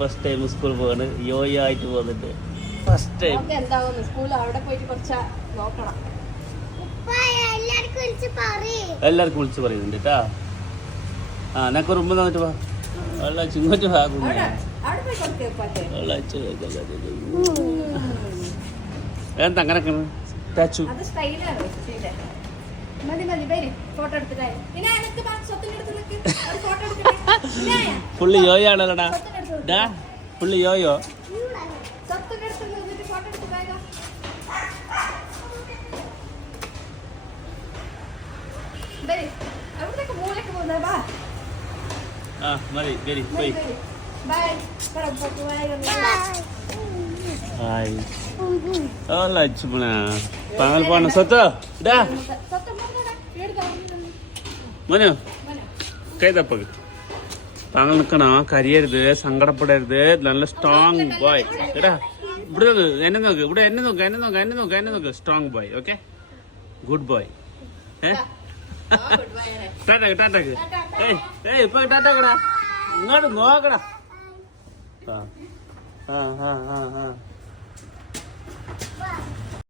First time school പോവാണ്. Yo-yo ആയിട്ട് പോകുന്നുണ്ട് ഫസ്റ്റ് ടൈം. എല്ലാവർക്കും വിളിച്ച് പറയുന്നുണ്ട് കേട്ടാ. ആ എനക്ക് റൂമിൽ തന്നിട്ട് വാ. ഇങ്ങോട്ട് വാ. എന്താ അങ്ങനൊക്കെ ടാച്ചു പുള്ളി യോയോ ആണല്ലോടാ. ഡാ പുള്ളി യോയോ. ആ മതി വരി പോയി. ഹായ് ലക്ഷ്മണ പാങ്ങൽ പോണ സ്വത്ത് ഡാ മോനോ കൈ തപ്പക്ക്. പാങ്ങൽ നിൽക്കണോ, കരിയരുത്, സങ്കടപ്പെടരുത്. നല്ല സ്ട്രോങ് ബോയ്. എടാ ഇവിടെ നോക്ക്, എന്നെ നോക്ക്, ഇവിടെ എന്നെ നോക്ക്, എന്നെ നോക്ക്, എന്നെ നോക്ക്, എന്നെ നോക്ക്. Strong boy. Okay good boy. ടാറ്റക്ക് ടാറ്റക്ക്. ഇപ്പൊ ടാറ്റക്കടാ, ഇങ്ങോട്ട് നോക്കടാ. ആ ആ ആ ആ